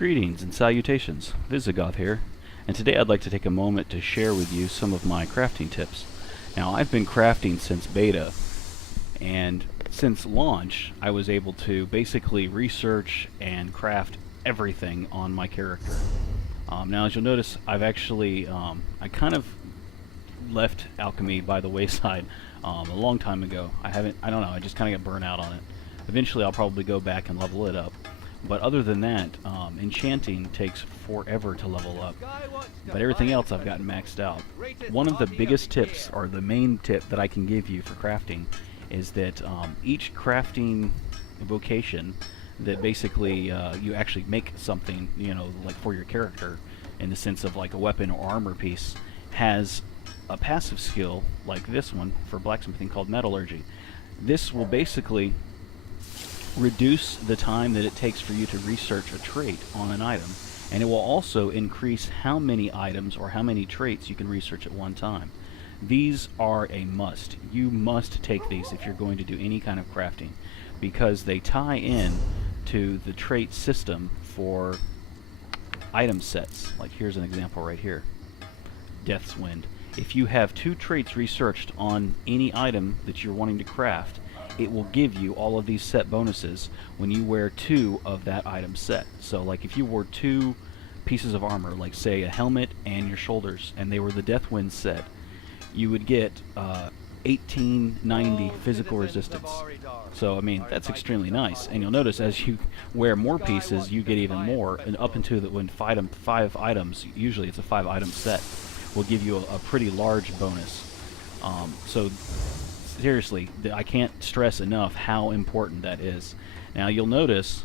Greetings and salutations, Visigoth here, and today I'd like to take a moment to share with you some of my crafting tips. Now, I've been crafting since beta, and since launch I was able to basically research and craft everything on my character. Now, as you'll notice, I've actually, I kind of left alchemy by the wayside a long time ago. I don't know, I just kind of got burnt out on it. Eventually I'll probably go back and level it up. But other than that, enchanting takes forever to level up. But everything else I've gotten maxed out. One of the biggest tips, or the main tip that I can give you for crafting, is that each crafting vocation that basically you actually make something, you know, like for your character, in the sense of like a weapon or armor piece, has a passive skill like this one for blacksmithing called metallurgy. This will basically reduce the time that it takes for you to research a trait on an item, and it will also increase how many items or how many traits you can research at one time. These are a must. You must take these if you're going to do any kind of crafting, because they tie in to the trait system for item sets. Like here's an example right here, Death's Wind. If you have 2 traits researched on any item that you're wanting to craft, it will give you all of these set bonuses when you wear 2 of that item set. So like if you wore 2 pieces of armor, like say a helmet and your shoulders, and they were the Deathwind set, you would get 1890 physical resistance. So I mean, that's extremely nice. And you'll notice as you wear more pieces, you get even more, and up into when 5 items, usually it's a 5 item set, will give you a pretty large bonus. So seriously, I can't stress enough how important that is. Now you'll notice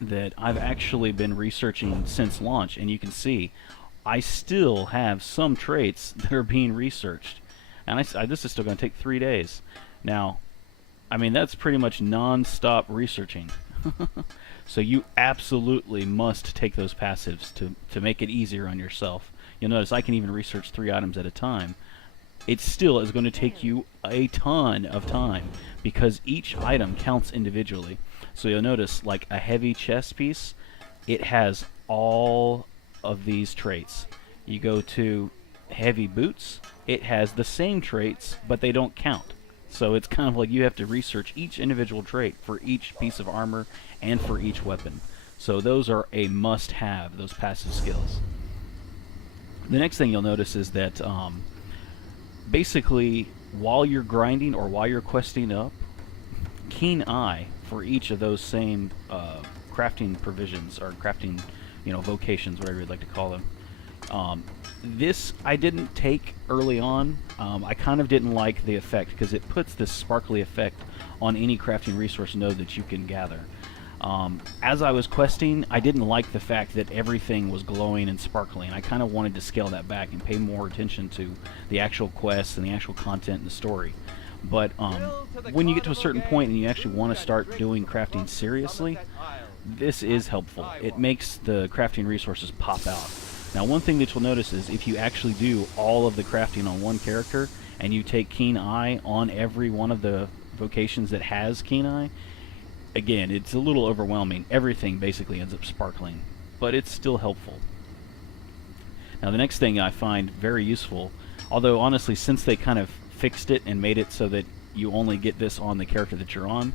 that I've actually been researching since launch, and you can see I still have some traits that are being researched, and this is still going to take 3 days. Now, I mean, that's pretty much non-stop researching. So you absolutely must take those passives to make it easier on yourself. You'll notice I can even research 3 items at a time. It still is going to take you a ton of time because each item counts individually. So you'll notice, like a heavy chest piece, it has all of these traits. You go to heavy boots, it has the same traits, but they don't count. So it's kind of like you have to research each individual trait for each piece of armor and for each weapon. So those are a must-have, those passive skills. The next thing you'll notice is that basically, while you're grinding or while you're questing up, keen eye for each of those same crafting provisions, or crafting, you know, vocations, whatever you'd like to call them. This I didn't take early on. I kind of didn't like the effect because it puts this sparkly effect on any crafting resource node that you can gather. As I was questing, I didn't like the fact that everything was glowing and sparkling. I kind of wanted to scale that back and pay more attention to the actual quests and the actual content and the story. But when you get to a certain point and you actually want to start doing crafting seriously, this is helpful. It makes the crafting resources pop out. Now, one thing that you'll notice is if you actually do all of the crafting on one character and you take keen eye on every one of the vocations that has keen eye, again, it's a little overwhelming. Everything basically ends up sparkling, but it's still helpful. Now, the next thing I find very useful, although honestly, since they kind of fixed it and made it so that you only get this on the character that you're on,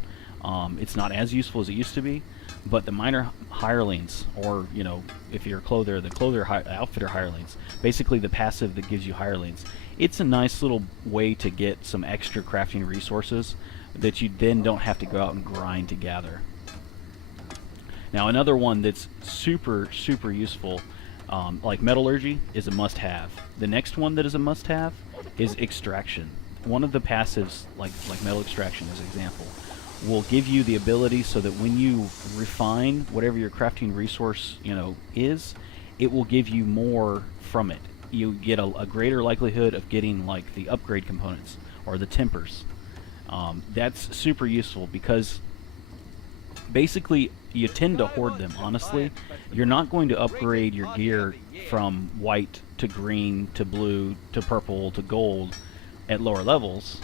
it's not as useful as it used to be, but the minor hirelings, or, you know, if you're a clother, the outfitter hirelings, basically the passive that gives you hirelings, it's a nice little way to get some extra crafting resources that you then don't have to go out and grind to gather. Now, another one that's super useful, like metallurgy, is a must-have. The next one that is a must-have is extraction. One of the passives, like metal extraction as an example, will give you the ability so that when you refine whatever your crafting resource, you know, is, it will give you more from it. You get a greater likelihood of getting like the upgrade components or the tempers. That's super useful because basically you tend to hoard them. Honestly, you're not going to upgrade your gear from white to green to blue to purple to gold at lower levels,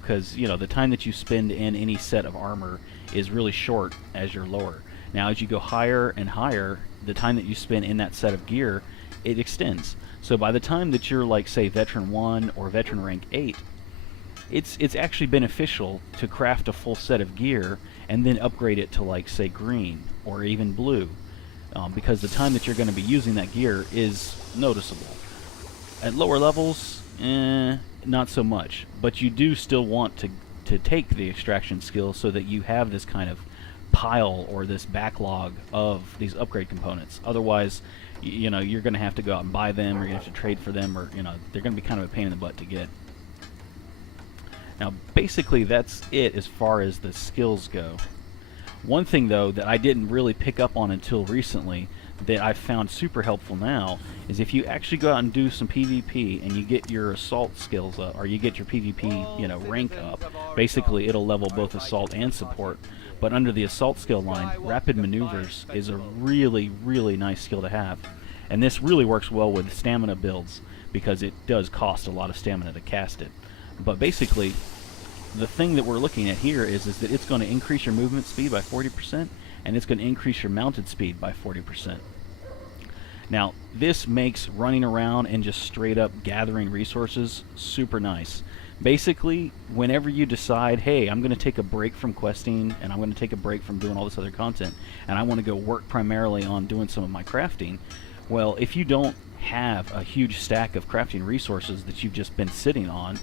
because, you know, the time that you spend in any set of armor is really short as you're lower. Now, as you go higher and higher, the time that you spend in that set of gear, it extends. So by the time that you're like, say, Veteran 1 or Veteran Rank 8, it's actually beneficial to craft a full set of gear and then upgrade it to, like, say, green or even blue, because the time that you're going to be using that gear is noticeable. At lower levels, not so much, but you do still want to take the extraction skill so that you have this kind of pile or this backlog of these upgrade components. Otherwise, you know, you're going to have to go out and buy them, or you have to trade for them, or, you know, they're going to be kind of a pain in the butt to get. Now, basically, that's it as far as the skills go. One thing, though, that I didn't really pick up on until recently that I've found super helpful now is if you actually go out and do some PvP and you get your assault skills up, or you get your PvP, you know, rank up, basically it'll level both assault and support. But under the assault skill line, rapid maneuvers is a really, really nice skill to have. And this really works well with stamina builds, because it does cost a lot of stamina to cast it. But basically, the thing that we're looking at here is that it's going to increase your movement speed by 40%, and it's going to increase your mounted speed by 40%. Now, this makes running around and just straight up gathering resources super nice. Basically, whenever you decide, hey, I'm going to take a break from questing, and I'm going to take a break from doing all this other content, and I want to go work primarily on doing some of my crafting, well, if you don't have a huge stack of crafting resources that you've just been sitting on,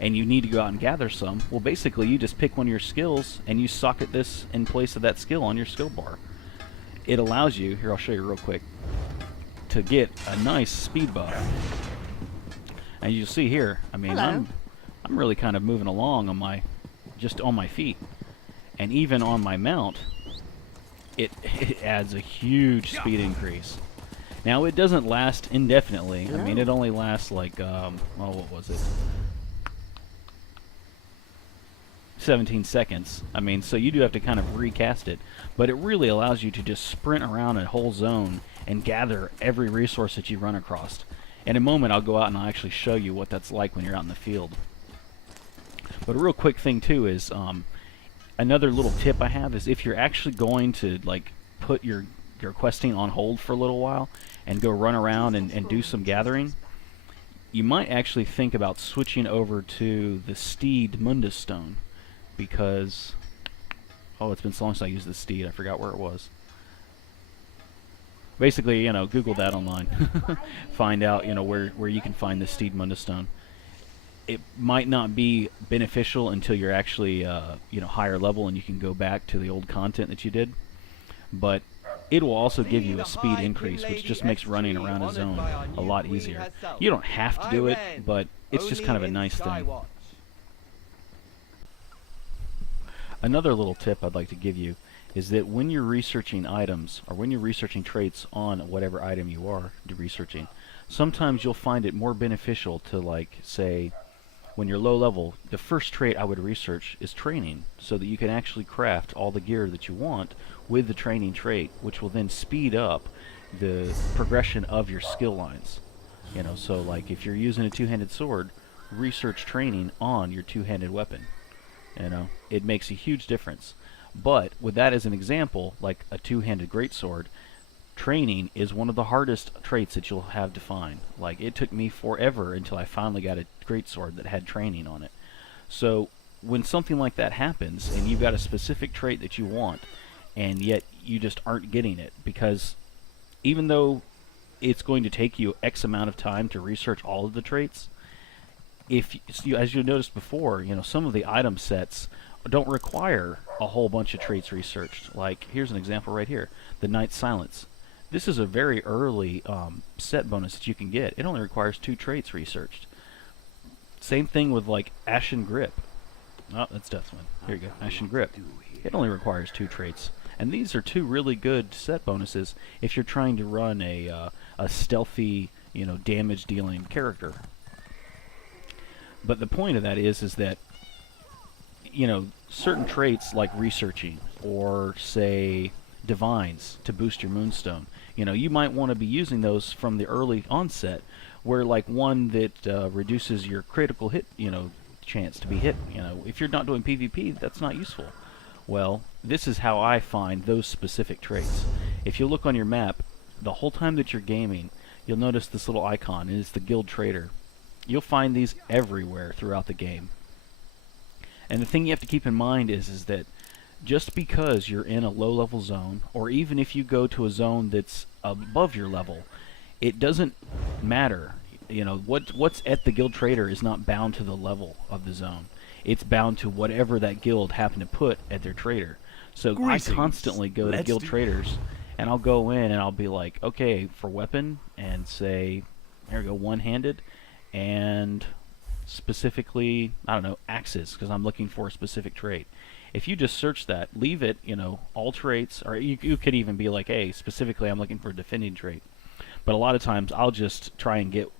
and you need to go out and gather some, well, basically you just pick one of your skills and you socket this in place of that skill on your skill bar. It allows you, here I'll show you real quick, to get a nice speed buff. And you'll see here, I mean, I'm really kind of moving along on my, just on my feet. And even on my mount, it adds a huge speed increase. Now, it doesn't last indefinitely. I mean, it only lasts like, well, what was it? 17 seconds. I mean, so you do have to kind of recast it, but it really allows you to just sprint around a whole zone and gather every resource that you run across. In a moment, I'll go out and I'll actually show you what that's like when you're out in the field. But a real quick thing too is, another little tip I have is if you're actually going to, like, put your questing on hold for a little while and go run around and do some gathering, you might actually think about switching over to the Steed Mundus Stone. Because, oh, it's been so long since I used the Steed, I forgot where it was. Basically, you know, Google that online. Find out, you know, where you can find the Steed Mundus Stone. It might not be beneficial until you're actually, you know, higher level and you can go back to the old content that you did. But it will also give you a speed increase, which just makes running around a zone a lot easier. You don't have to do it, but it's just kind of a nice thing. Another little tip I'd like to give you is that when you're researching items, or when you're researching traits on whatever item you are researching, sometimes you'll find it more beneficial to, like, say, when you're low level, the first trait I would research is training, so that you can actually craft all the gear that you want with the training trait, which will then speed up the progression of your skill lines. You know, so like if you're using a two-handed sword, research training on your two-handed weapon. You know, it makes a huge difference. But with that as an example, like a two-handed greatsword, training is one of the hardest traits that you'll have to find. Like, it took me forever until I finally got a greatsword that had training on it. So when something like that happens and you've got a specific trait that you want and yet you just aren't getting it, because even though it's going to take you X amount of time to research all of the traits, if you, as you noticed before, you know, some of the item sets don't require a whole bunch of traits researched. Like, here's an example right here, the Knight's Silence. This is a very early set bonus that you can get. It only requires 2 traits researched. Same thing with, like, Ashen Grip. Oh, that's Deathwind. Here you go, Ashen Grip. It only requires 2 traits. And these are 2 really good set bonuses if you're trying to run a stealthy, you know, damage-dealing character. But the point of that is that, you know, certain traits like researching or, say, divines to boost your moonstone, you know, you might want to be using those from the early onset, where like one that reduces your critical hit, you know, chance to be hit, you know, if you're not doing PvP, that's not useful. Well, this is how I find those specific traits. If you look on your map, the whole time that you're gaming, you'll notice this little icon, and it's the guild trader. You'll find these everywhere throughout the game. And the thing you have to keep in mind is that just because you're in a low-level zone, or even if you go to a zone that's above your level, it doesn't matter. You know, what's at the guild trader is not bound to the level of the zone. It's bound to whatever that guild happened to put at their trader. So Greetings. I constantly go to guild traders, and I'll go in and I'll be like, okay, for weapon, and say, here we go, one-handed, and specifically, I don't know, axes, because I'm looking for a specific trait. If you just search that, leave it, you know, all traits, or you could even be like, hey, specifically I'm looking for a defending trait. But a lot of times I'll just try and get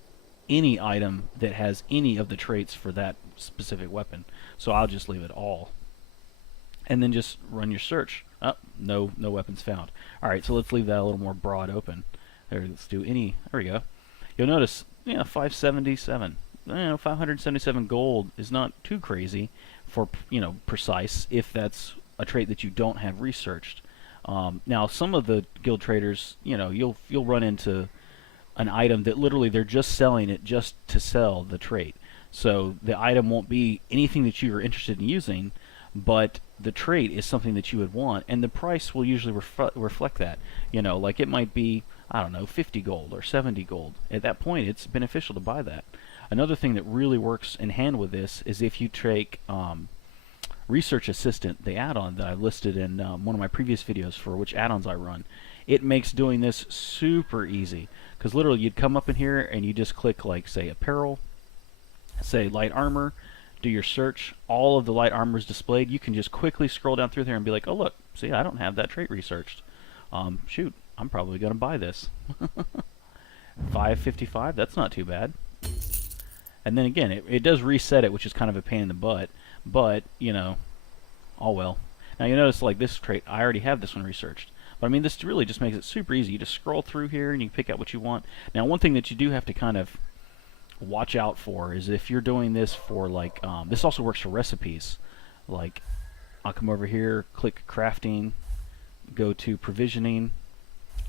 any item that has any of the traits for that specific weapon. So I'll just leave it all. And then just run your search. Oh, no weapons found. Alright, so let's leave that a little more broad open. There, let's do any, there we go. You'll notice, 577. 577 gold is not too crazy for, precise, if that's a trait that you don't have researched. Now, some of the guild traders, you'll run into an item that literally they're just selling it just to sell the trait. So the item won't be anything that you are interested in using, but the trait is something that you would want, and the price will usually reflect that. Like it might be, I don't know, 50 gold or 70 gold. At that point, it's beneficial to buy that. Another thing that really works in hand with this is if you take Research Assistant, the add-on that I've listed in one of my previous videos for which add-ons I run. It makes doing this super easy, because literally you'd come up in here and you just click, like, say, apparel, say light armor, do your search, all of the light armor is displayed. You can just quickly scroll down through there and be like, oh look, see, I don't have that trait researched. Shoot, I'm probably going to buy this. 555, that's not too bad. And then again, it does reset it, which is kind of a pain in the butt, but, all well. Now you notice, like, this trait, I already have this one researched. But I mean, this really just makes it super easy. You just scroll through here and you can pick out what you want. Now, one thing that you do have to kind of watch out for is if you're doing this for, like, this also works for recipes. Like, I'll come over here, click crafting, go to provisioning,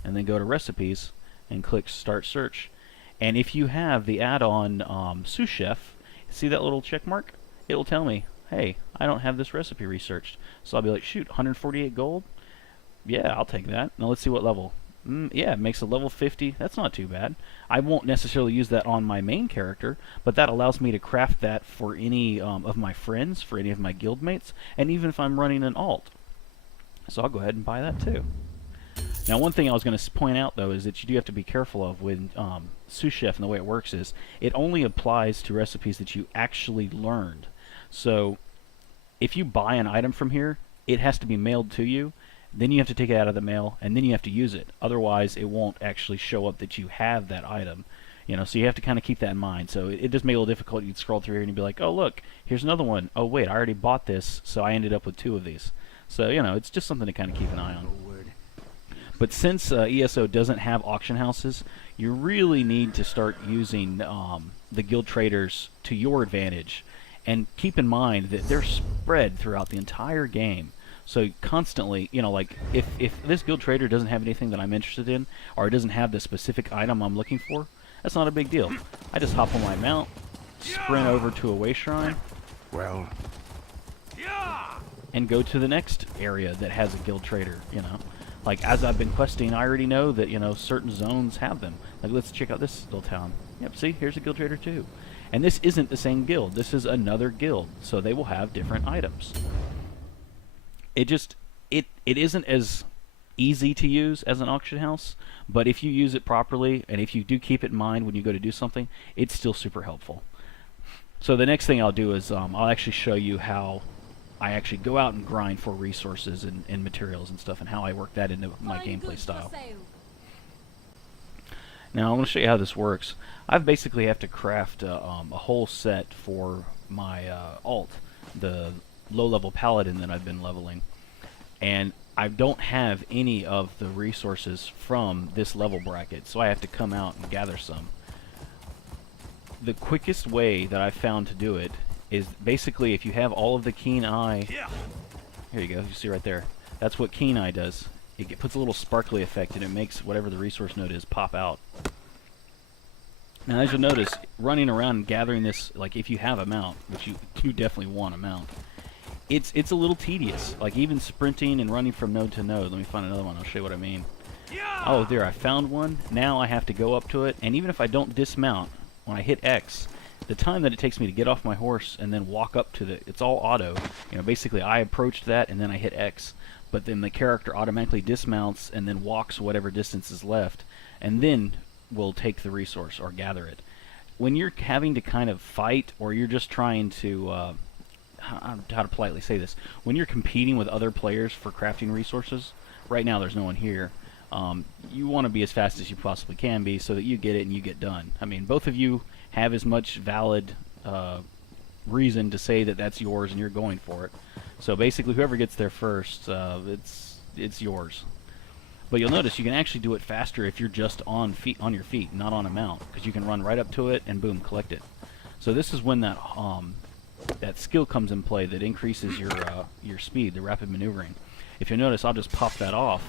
and then go to recipes and click start search. And if you have the add-on sous chef, see that little check mark? It'll tell me, hey, I don't have this recipe researched. So I'll be like, shoot, 148 gold? Yeah, I'll take that. Now let's see what level. Yeah, it makes a level 50. That's not too bad. I won't necessarily use that on my main character, but that allows me to craft that for any of my friends, for any of my guildmates, and even if I'm running an alt. So I'll go ahead and buy that too. Now, one thing I was going to point out, though, is that you do have to be careful of with sous chef, and the way it works is it only applies to recipes that you actually learned. So if you buy an item from here, it has to be mailed to you. Then you have to take it out of the mail, and then you have to use it. Otherwise, it won't actually show up that you have that item. So you have to kind of keep that in mind. So it does make it a little difficult. You'd scroll through here and you'd be like, oh, look, here's another one. Oh, wait, I already bought this, so I ended up with 2 of these. So, it's just something to kind of keep an eye on. But since ESO doesn't have auction houses, you really need to start using the guild traders to your advantage. And keep in mind that they're spread throughout the entire game. So constantly, like, if this guild trader doesn't have anything that I'm interested in, or it doesn't have the specific item I'm looking for, that's not a big deal. I just hop on my mount, sprint over to a way shrine, and go to the next area that has a guild trader, Like, as I've been questing, I already know that, certain zones have them. Like, let's check out this little town. Yep, see, here's a guild trader too. And this isn't the same guild. This is another guild, so they will have different items. It isn't as easy to use as an auction house, but if you use it properly, and if you do keep it in mind when you go to do something, it's still super helpful. So the next thing I'll do is I'll actually show you how I actually go out and grind for resources and materials and stuff, and how I work that into my gameplay style. Now I'm going to show you how this works. I basically have to craft a whole set for my alt, the low-level paladin that I've been leveling, and I don't have any of the resources from this level bracket, so I have to come out and gather some. The quickest way that I've found to do it is basically if you have all of the keen eye Here you go. You see right there. That's what Keen Eye does. It puts a little sparkly effect, and it makes whatever the resource node is pop out. Now, as you'll notice, running around and gathering this, like if you have a mount, which you definitely want a mount, it's a little tedious. Like even sprinting and running from node to node. Let me find another one. I'll show you what I mean. Oh, there, I found one. Now I have to go up to it, and even if I don't dismount, when I hit X, the time that it takes me to get off my horse and then walk up to it's all auto. You know, basically I approached that and then I hit X, but then the character automatically dismounts and then walks whatever distance is left, and then will take the resource or gather it. When you're having to kind of fight, or you're just trying to, how to politely say this, when you're competing with other players for crafting resources, right now there's no one here, you want to be as fast as you possibly can be so that you get it and you get done. I mean, both of you have as much valid reason to say that that's yours and you're going for it. So basically, whoever gets there first, it's yours. But you'll notice you can actually do it faster if you're just on your feet, not on a mount, because you can run right up to it and boom, collect it. So this is when that skill comes in play that increases your speed, the rapid maneuvering. If you notice, I'll just pop that off.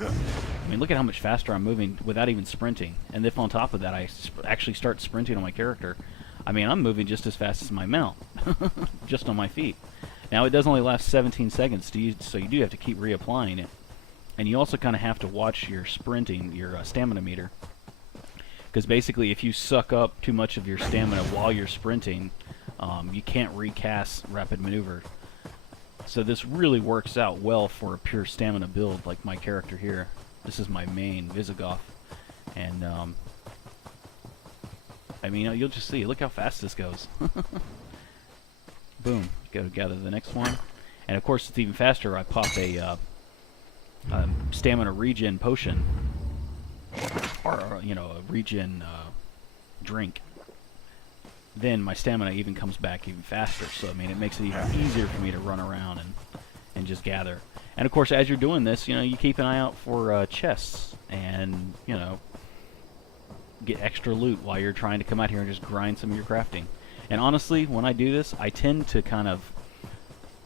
I mean, look at how much faster I'm moving without even sprinting. And if on top of that I actually start sprinting on my character, I mean, I'm moving just as fast as my mount, just on my feet. Now, it does only last 17 seconds, so you do have to keep reapplying it. And you also kind of have to watch your sprinting, your stamina meter. Because basically, if you suck up too much of your stamina while you're sprinting, you can't recast rapid maneuver. So this really works out well for a pure stamina build, like my character here. This is my main, Visigoth. And, I mean, you'll just see. Look how fast this goes. Boom. Go gather the next one. And, of course, it's even faster. I pop a stamina regen potion. Or, you know, a regen drink. Then my stamina even comes back even faster. So, I mean, it makes it even easier for me to run around and just gather. And, of course, as you're doing this, you know, you keep an eye out for chests and, you know, get extra loot while you're trying to come out here and just grind some of your crafting. And honestly, when I do this, I tend to kind of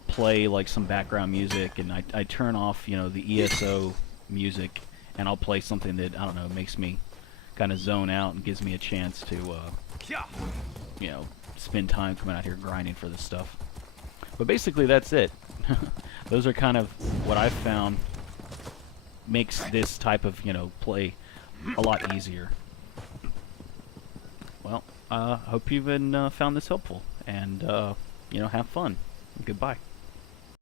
play like some background music, and I turn off, you know, the ESO music, and I'll play something that, I don't know, makes me kind of zone out and gives me a chance to, you know, spend time coming out here grinding for this stuff. But basically, that's it. Those are kind of what I've found makes this type of, you know, play a lot easier. Well, hope you've found this helpful, and, you know, have fun. Goodbye.